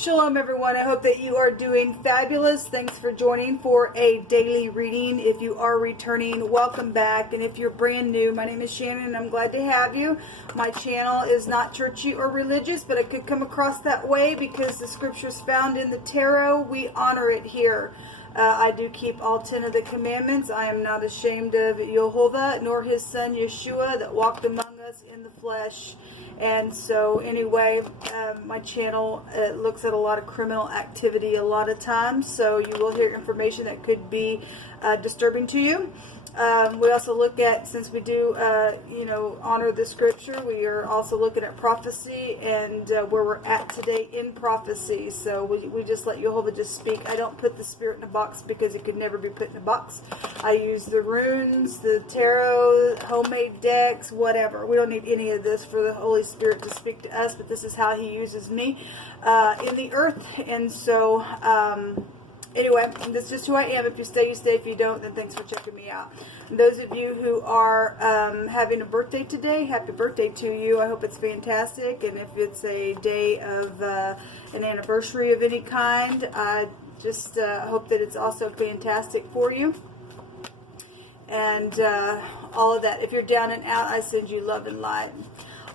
Shalom everyone, I hope that you are doing fabulous. Thanks for joining for a daily reading. If you are returning, welcome back. And if you're brand new, my name is Shannon and I'm glad to have you. My channel is not churchy or religious, but it could come across that way because the scriptures found in the tarot, we honor it here. I do keep all 10 of the commandments. I am not ashamed of Jehovah nor his son Yeshua that walked among us in the flesh. And so anyway, my channel looks at a lot of criminal activity a lot of times, so you will hear information that could be disturbing to you. We also look at, since we do, honor the scripture, we are also looking at prophecy and where we're at today in prophecy. So we just let Jehovah just speak. I don't put the spirit in a box because it could never be put in a box. I use the runes, the tarot, homemade decks, whatever. We don't need any of this for the Holy Spirit to speak to us, but this is how he uses me in the earth. And so anyway, that's just who I am. If you stay, you stay. If you don't, then thanks for checking me out. And those of you who are having a birthday today, happy birthday to you. I hope it's fantastic. And if it's a day of an anniversary of any kind, I just hope that it's also fantastic for you. And all of that. If you're down and out, I send you love and light.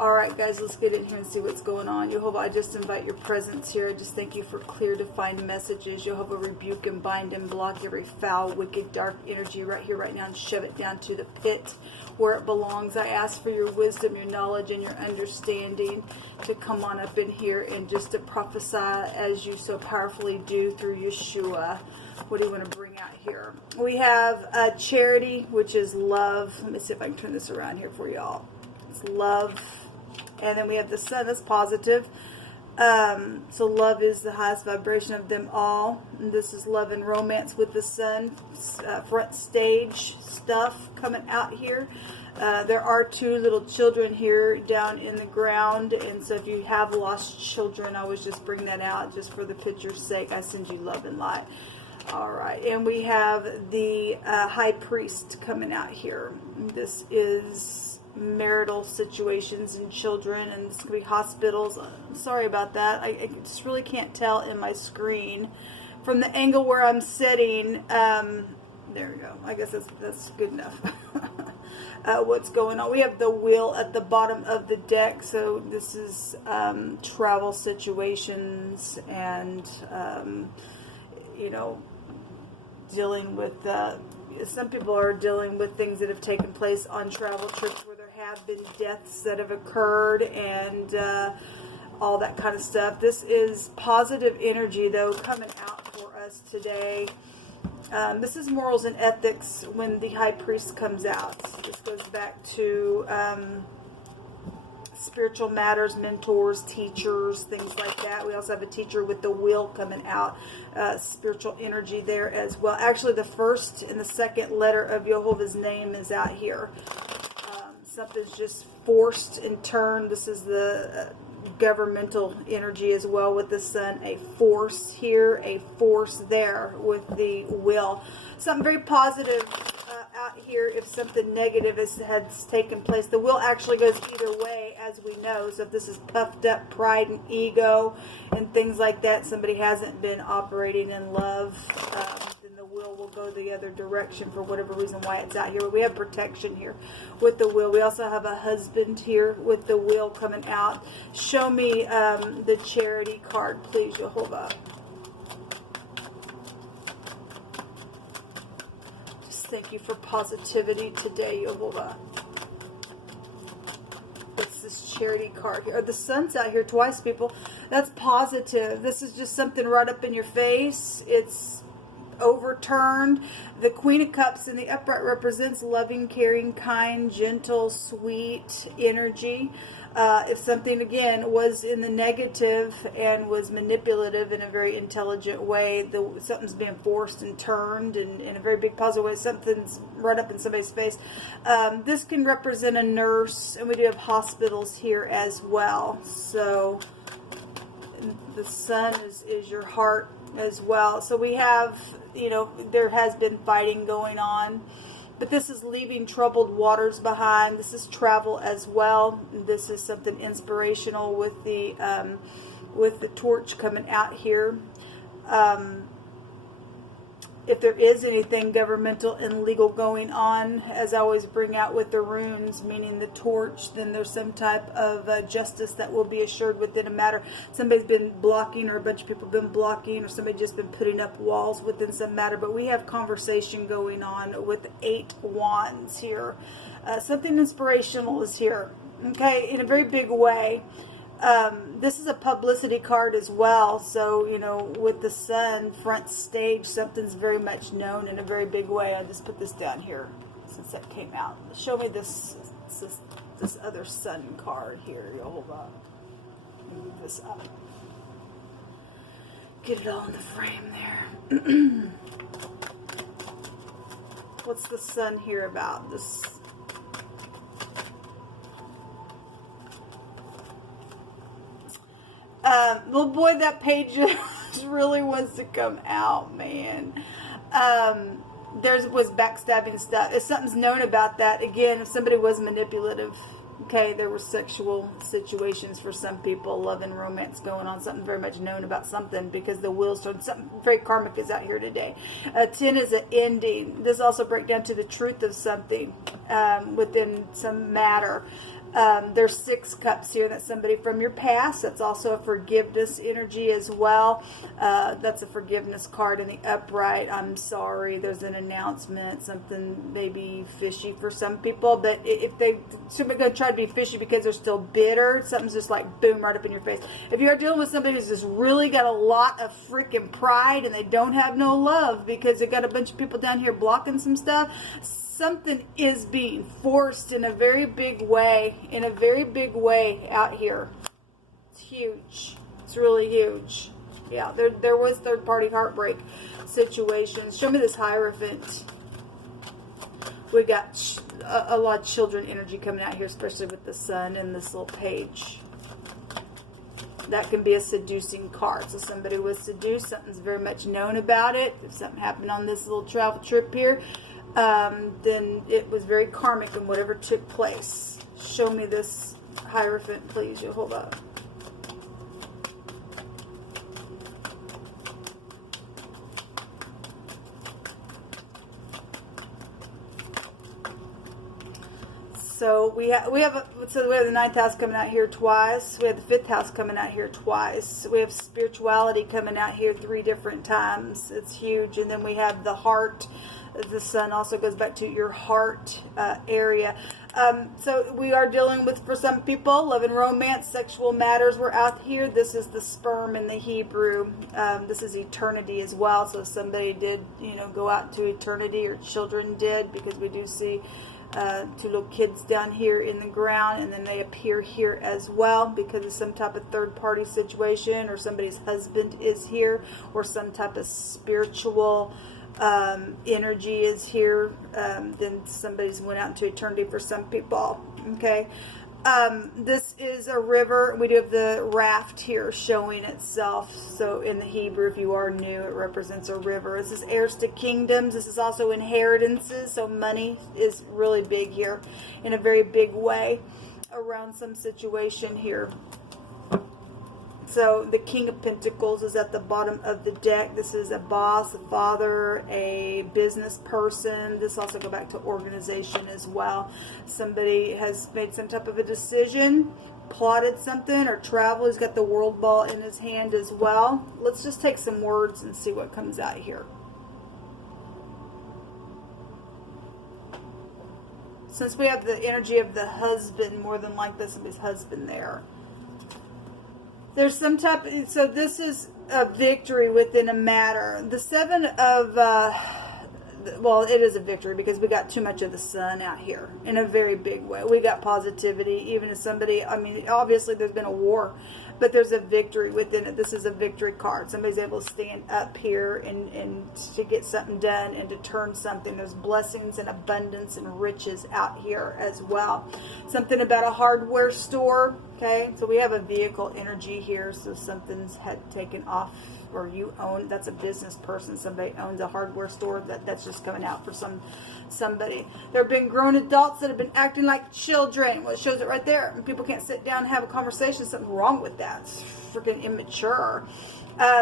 Alright guys, let's get in here and see what's going on. Jehovah, I just invite your presence here. I just thank you for clear, defined messages. Jehovah, rebuke and bind and block every foul, wicked, dark energy right here, right now, and shove it down to the pit where it belongs. I ask for your wisdom, your knowledge, and your understanding to come on up in here and just to prophesy as you so powerfully do through Yeshua. What do you want to bring out here? We have charity, which is love. Let me see if I can turn this around here for y'all. It's love. And then we have the sun, that's positive. So love is the highest vibration of them all. And this is love and romance with the sun. Front stage stuff coming out here. There are two little children here down in the ground. And so if you have lost children, I always just bring that out just for the picture's sake. I send you love and light. Alright, and we have the high priest coming out here. This is marital situations and children, and this could be hospitals. I'm sorry about that. I just really can't tell in my screen from the angle where I'm sitting. There we go. I guess that's good enough. What's going on? We have the wheel at the bottom of the deck, so this is travel situations and dealing with some people are dealing with things that have taken place on travel trips where there have been deaths that have occurred and all that kind of stuff. This is positive energy, though, coming out for us today. This is morals and ethics when the high priest comes out. This goes back to spiritual matters, mentors, teachers, things like that. We also have a teacher with the wheel coming out, spiritual energy there as well. Actually, the first and the second letter of Jehovah's name is out here. Something's just forced and turned. This is the governmental energy as well with the sun. A force here, a force there with the wheel. Something very positive out here if something negative has taken place. The will actually goes either way, as we know. So if this is puffed up pride and ego and things like that, somebody hasn't been operating in love, then the will go the other direction for whatever reason why it's out here. But we have protection here with the will. We also have a husband here with the will coming out. Show me the charity card, please, Jehovah. Thank you for positivity today, Jehovah. It's this charity card here. The sun's out here twice, people. That's positive. This is just something right up in your face. It's overturned. The Queen of Cups in the upright represents loving, caring, kind, gentle, sweet energy. If something, again, was in the negative and was manipulative in a very intelligent way, something's being forced and turned in a very big positive way. Something's right up in somebody's face. This can represent a nurse, and we do have hospitals here as well. So the sun is your heart as well. So we have, there has been fighting going on. But this is leaving troubled waters behind. This is travel as well. This is something inspirational with the with the torch coming out here. If there is anything governmental and legal going on, as I always bring out with the runes, meaning the torch, then there's some type of justice that will be assured within a matter. Somebody's been blocking, or a bunch of people have been blocking, or somebody just been putting up walls within some matter. But we have conversation going on with 8 wands here. Something inspirational is here, okay, in a very big way. This is a publicity card as well. So, you know, with the sun front stage, something's very much known in a very big way. I'll just put this down here since that came out. Show me this other sun card here. You'll hold on. Move this up. Get it all in the frame there. What's the sun here about? This. Little boy, that page really wants to come out, man. There was backstabbing stuff. If something's known about that, again, if somebody was manipulative, okay, there were sexual situations for some people, love and romance going on, something very much known about something, because the wheels turned, something very karmic is out here today. 10 is an ending. This also breaks down to the truth of something within some matter. There's 6 cups here. That's somebody from your past. That's also a forgiveness energy as well. That's a forgiveness card in the upright. I'm sorry. There's an announcement. Something maybe fishy for some people. But if somebody's going to try to be fishy because they're still bitter, something's just like boom right up in your face. If you are dealing with somebody who's just really got a lot of freaking pride and they don't have no love because they got a bunch of people down here blocking some stuff, something is being forced in a very big way, out here. It's huge. It's really huge. Yeah, there was third-party heartbreak situations. Show me this Hierophant. We got a lot of children energy coming out here, especially with the sun and this little page. That can be a seducing card. So somebody was seduced. Something's very much known about it. If something happened on this little travel trip here, then it was very karmic in whatever took place. Show me this Hierophant, please. You hold up. So we have the 9th house coming out here twice. We have the 5th house coming out here twice. We have spirituality coming out here 3 different times. It's huge. And then we have the heart. The sun also goes back to your heart area. So we are dealing with, for some people, love and romance, sexual matters were out here. This is the sperm in the Hebrew. This is eternity as well. So if somebody did, you know, go out to eternity, or children did, because we do see 2 little kids down here in the ground, and then they appear here as well because of some type of third-party situation, or somebody's husband is here, or some type of spiritual energy is here. Then somebody's went out into eternity for some people. Okay. This is a river. We do have the raft here showing itself. So in the Hebrew, if you are new, it represents a river. This is heirs to kingdoms. This is also inheritances. So money is really big here in a very big way around some situation here. So the King of Pentacles is at the bottom of the deck. This is a boss, a father, a business person. This also go back to organization as well. Somebody has made some type of a decision, plotted something, or travel. He's got the world ball in his hand as well. Let's just take some words and see what comes out here. Since we have the energy of the husband, more than likely somebody's husband there. There's some type, so this is a victory within a matter. The 7 of, well, it is a victory because we got too much of the sun out here in a very big way. We got positivity, even if somebody, I mean, obviously there's been a war, but there's a victory within it. This is a victory card. Somebody's able to stand up here and to get something done and to turn something. There's blessings and abundance and riches out here as well. Something about a hardware store. Okay, so we have a vehicle energy here, so something's had taken off, or you own, that's a business person, somebody owns a hardware store, that's just coming out for somebody. There have been grown adults that have been acting like children. Well, it shows it right there. People can't sit down and have a conversation. Something wrong with that. freaking immature.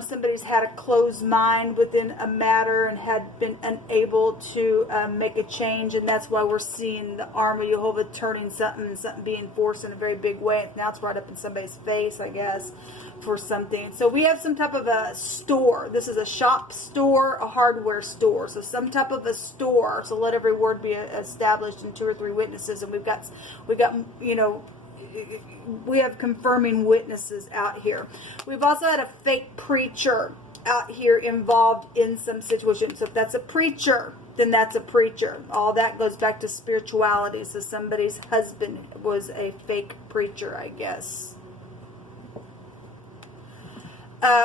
Somebody's had a closed mind within a matter and had been unable to make a change, and that's why we're seeing the arm of Jehovah turning something and something being forced in a very big way. Now it's right up in somebody's face, I guess, for something. So we have some type of a store. This is a shop store, a hardware store. So some type of a store. So let every word be established in 2 or 3 witnesses, and we've got you know, we have confirming witnesses out here. We've also had a fake preacher out here involved in some situation. So if that's a preacher, then that's a preacher. All that goes back to spirituality. So somebody's husband was a fake preacher, I guess.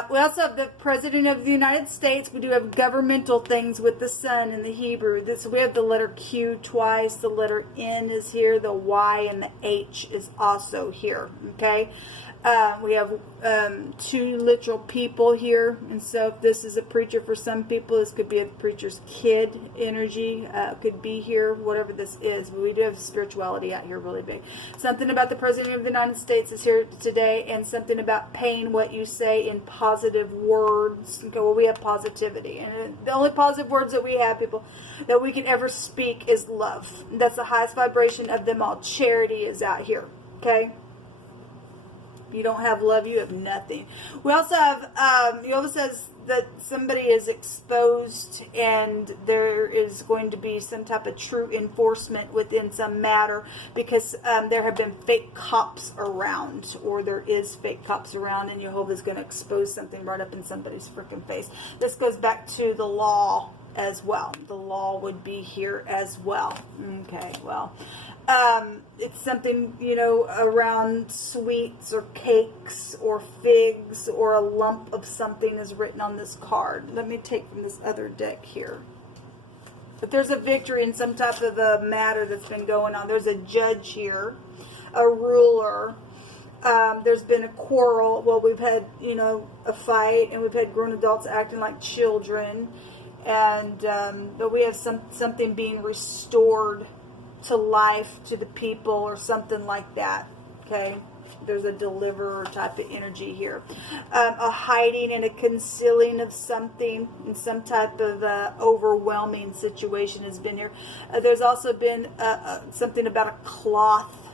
We also have the President of the United States. We do have governmental things with the sun in the Hebrew. We have the letter Q twice. The letter N is here. The Y and the H is also here. Okay. We have 2 literal people here. And so if this is a preacher for some people, this could be a preacher's kid energy. Could be here, whatever this is. But we do have spirituality out here really big. Something about the President of the United States is here today. And something about paying what you say in positive words. Okay, well, we have positivity. And the only positive words that we have, people, that we can ever speak is love. That's the highest vibration of them all. Charity is out here. Okay? If you don't have love, you have nothing. We also have, he always says that somebody is exposed and there is going to be some type of true enforcement within some matter because there have been fake cops around, or there is fake cops around, and Jehovah's going to expose something right up in somebody's freaking face. This goes back to the law as well. The law would be here as well. Okay, well. It's something, you know, around sweets or cakes or figs, or a lump of something is written on this card. Let me take from this other deck here. But there's a victory in some type of a matter that's been going on. There's a judge here, a ruler. There's been a quarrel. Well, we've had, you know, a fight, and we've had grown adults acting like children. And, but we have something being restored to life, to the people, or something like that. Okay, there's a deliverer type of energy here. A hiding and a concealing of something, in some type of overwhelming situation has been here. There's also been something about a cloth,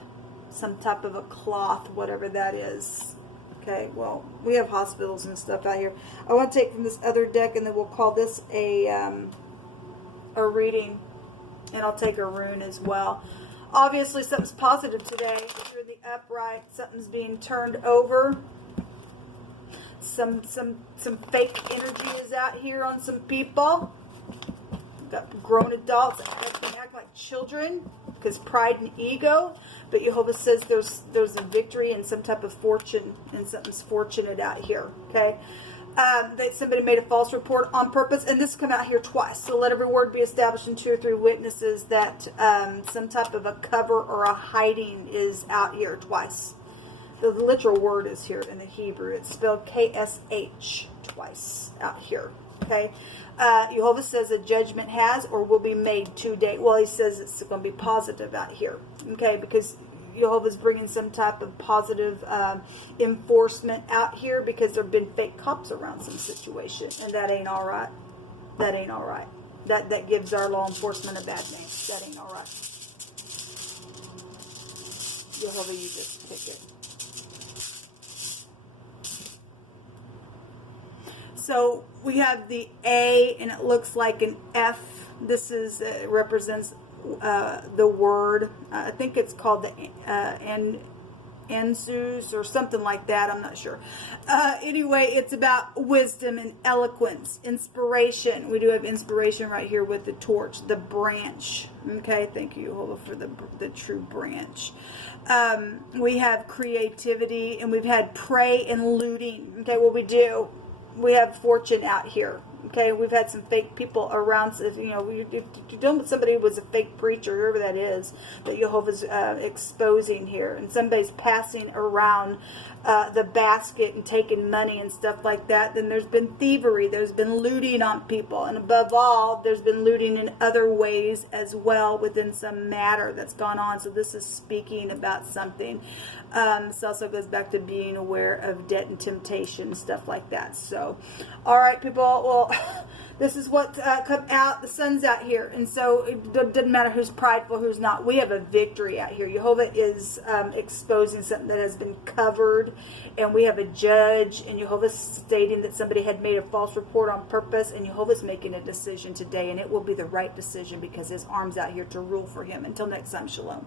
some type of a cloth, whatever that is. Okay, well, we have hospitals and stuff out here. I want to take from this other deck, and then we'll call this a reading. And I'll take a rune as well. Obviously, something's positive today. If you're in the upright, something's being turned over. Some fake energy is out here on some people. We've got grown adults that act like children because pride and ego. But Jehovah says there's a victory and some type of fortune, and something's fortunate out here. Okay. That somebody made a false report on purpose, and this come out here twice. So let every word be established in 2 or 3 witnesses that some type of a cover or a hiding is out here twice. The literal word is here in the Hebrew. It's spelled KSH twice out here. Okay. Jehovah says a judgment has or will be made today. Well, he says it's going to be positive out here. Okay, because Jehovah's bringing some type of positive enforcement out here because there have been fake cops around some situation, and that ain't all right. That ain't all right. That gives our law enforcement a bad name. That ain't all right. Jehovah, you just pick it. So we have the A, and it looks like an F. This is represents the word. I think it's called the Enzus or something like that. I'm not sure. Anyway, it's about wisdom and eloquence, inspiration. We do have inspiration right here with the torch, the branch. Okay, thank you, Jehovah, for the true branch. We have creativity, and we've had prey and looting. Okay, what we do, we have fortune out here. Okay, we've had some fake people around. So if you know, if you're dealing with somebody who was a fake preacher, whoever that is, that Jehovah's exposing here, and somebody's passing around the basket and taking money and stuff like that, then there's been thievery, there's been looting on people, and above all, there's been looting in other ways as well within some matter that's gone on. So this is speaking about something. This also goes back to being aware of debt and temptation, stuff like that. So, all right, people, well, this is what come out. The sun's out here, and so it doesn't matter who's prideful, who's not. We have a victory out here. Jehovah is exposing something that has been covered, and we have a judge, and Jehovah's stating that somebody had made a false report on purpose, and Jehovah's making a decision today, and it will be the right decision because his arm's out here to rule for him. Until next time, shalom.